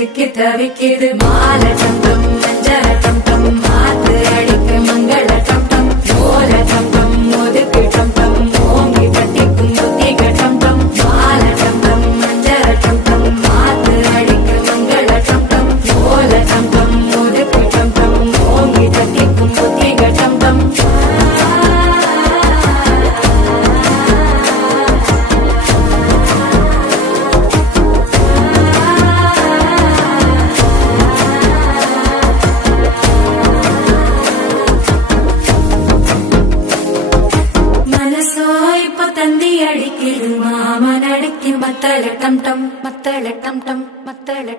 சிக்கி தவிக்கிது மால சம்பம் மஞ்சள சம்பம் மாத்து அடிக்க மங்கள சம்பம் ஓல சம்பம் ஒதுக்கு சம்பம் ஓங்கி தட்டிக்கும் புத்திக சம்பம் மால சம்பம் மஞ்சள சம்பம் மாத்து அடிக்க மங்கள சம்பம் ஓல சம்பம் ஒதுக்கு சம்பம் ஓங்கி தட்டிக்கும் புத்திக சம்பம் தந்தி அடிக்கிது மாமன் அடிக்கி மத்தள டம் டம் மத்தள டம் டம் மத்தள